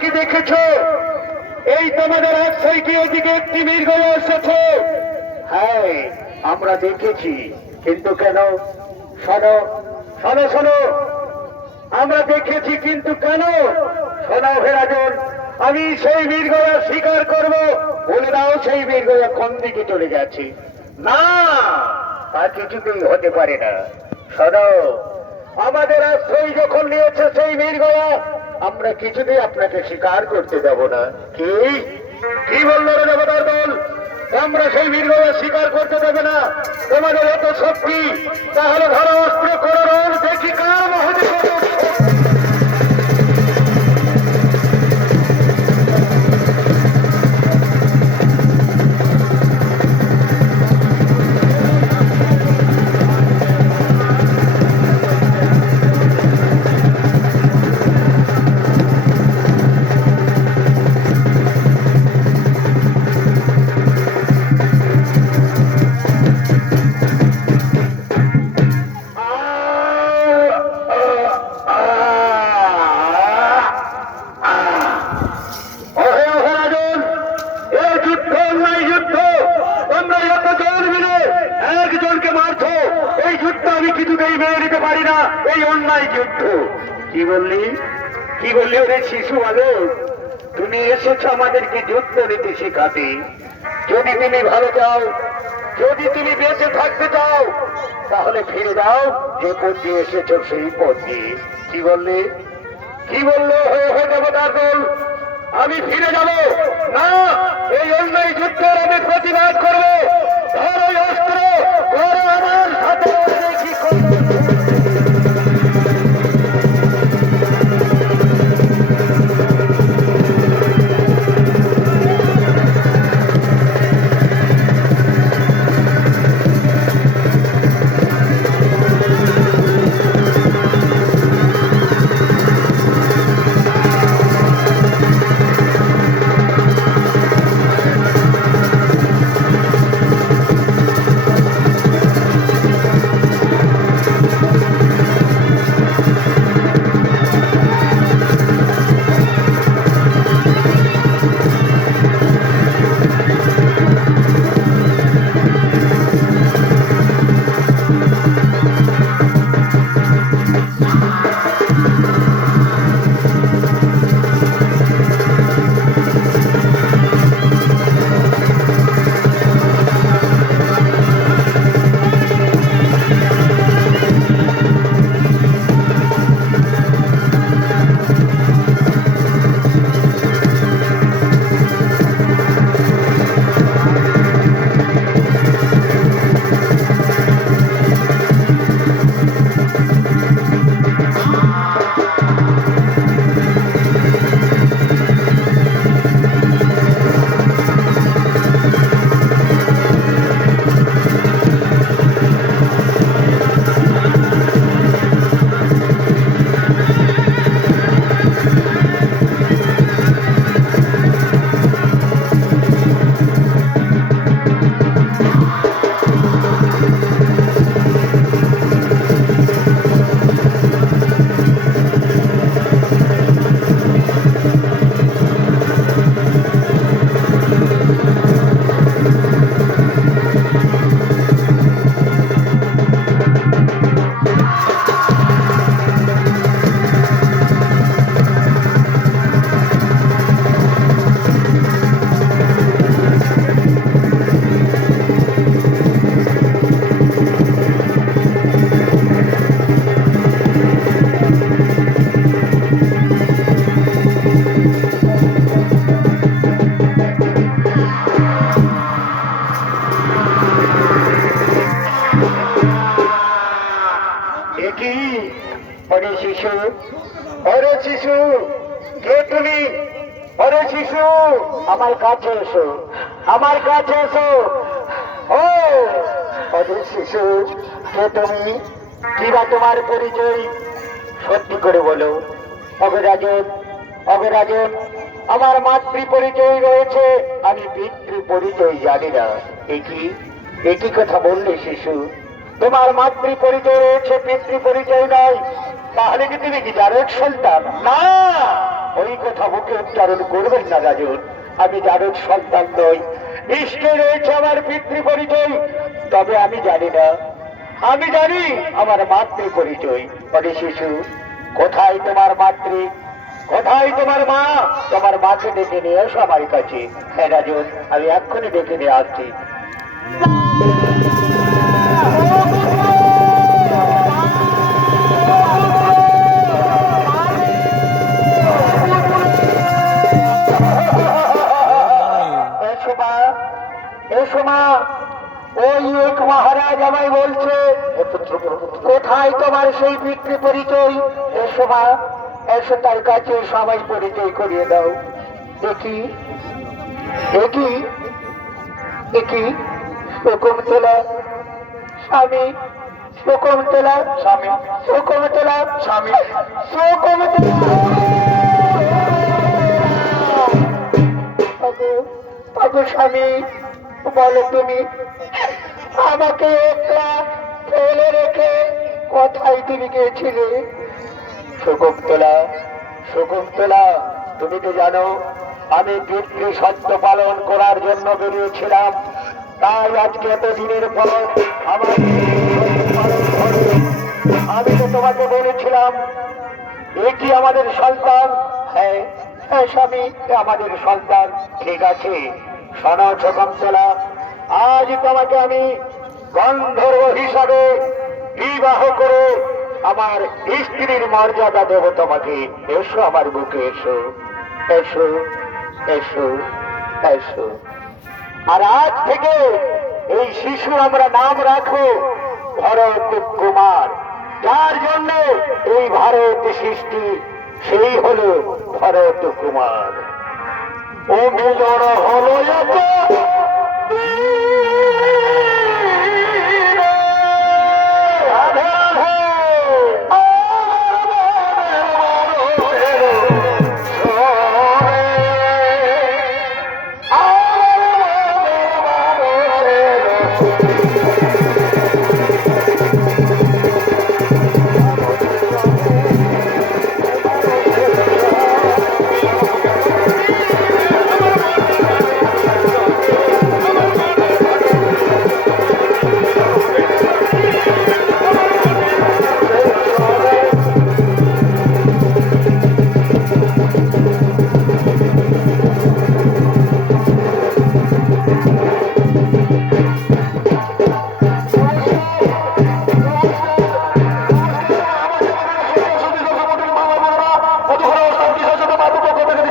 কি দেখেছ? এই তোমাদের আশ্রয় কি ওদিকে একটি মৃগ এসেছ? হ্যাঁ আমরা দেখেছি। কিন্তু কেন? শোনো শোনো শোনো। আমরা দেখেছি, কিন্তু কেন? শোনাও হেরাজন আমি সেই বীরগয়া স্বীকার করব। বলে দাও, সেই বীরগয়া কোন দিকে চলে যাচ্ছে না, তা কিছুতেই হতে পারে না। শোনো, আমাদের আশ্রয় যখন নিয়েছে সেই বীরগয়া আমরা কিছুতেই আপনাকে স্বীকার করতে যাব না। কি? কি বলল রে দেবতার দল? আমরা সেই বীরভাবে স্বীকার করতে দেবে না। তোমাদের এত শক্তি, তাহলে ধরো অস্ত্র করো দেখি কার মহাদেশ কি বললি? কি বললি ওরে শিশু বালক? তুমি এসেছ আমাদেরকে যুদ্ধ নীতি শেখাতে। যদি তুমি ভালো চাও, যদি তুমি বেঁচে থাকতে চাও, তাহলে ফিরে দাও যে পথ দিয়ে এসেছ সেই পথ দিয়ে। কি বললি? কি বলল? হয়ে হয়ে দেবতার দল, আমি ফিরে যাব। না, এই অন্যায় যুদ্ধের আমি প্রতিবাদ করব শিশু, ওরে শিশু, কে তুমি? ওরে শিশু, আমার কাছে এসো, আমার কাছে এসো। ও, ওরে শিশু, কে তুমি? কিবা তোমার পরিচয়? সত্যি করে বলো। অবিরাজন অবিরাজন আমার মাতৃ পরিচয় রয়েছে, আমি পিতৃ পরিচয় জানি না। একই একই কথা বললে শিশু? তোমার মাতৃ পরিচয় রয়েছে, পিতৃ পরিচয় নাই। তাহলে কি তুমি কি জারদ সন্তান? না! ওই কথা মুখে উচ্চারণ করবেন না, রাজন। আমি জারদ সন্তান নই। নিশ্চয় রয়েছে আমার পিতৃ পরিচয়। তবে আমি জানি না। আমি জানি আমার মাতৃ পরিচয়। বলে শিশু, কোথায় তোমার মাতৃ? কোথায় তোমার মা? তোমার মাকে ডেকে নিয়ে এসো আমার কাছে। হ্যাঁ রাজন, আমি এক্ষুনি ডেকে নিয়ে আসছি। এসো মা এসো ওই এক মহারাজ আমায় বলছে, কোথায় তোমার সেই বিক্রি পরিচয়? এসো মা এসো তার কাছে সবাই পরিচয় করিয়ে দাও। দেখি দেখি দেখি, শকুন্তলা স্বামী শকুন্তলা স্বামী শকুন্তলা স্বামী, শকুন্তলা ওগো স্বামী? বলো তুমি। আমাকে একলা ফেলে রেখে কোথায় তুমি গিয়েছিলে? শকুন্তলা শকুন্তলা তুমি তো জানো, আমি পিতৃ সত্য পালন করার জন্য বেরিয়েছিলাম। তাই আজকে এত দিনের পর আমার আমি তো তোমাকে বলেছিলাম এটি আমাদের সন্তান? হ্যাঁ হ্যাঁ স্বামী আমাদের সন্তান, ঠিক আছে। শোনো শকুন্তলা আজ তোমাকে আমি গন্ধর্ব হিসাবে বিবাহ করে আমার স্ত্রীর মর্যাদা দেব তোমাকে। এসো আমার বুকে, এসো এসো এসো এসো। আর আজ থেকে এই শিশু আমরা নাম রাখো ভরত কুমার। যার জন্য এই ভারত সৃষ্টি, সেই হলো ভরত কুমার। মিলন হলো এত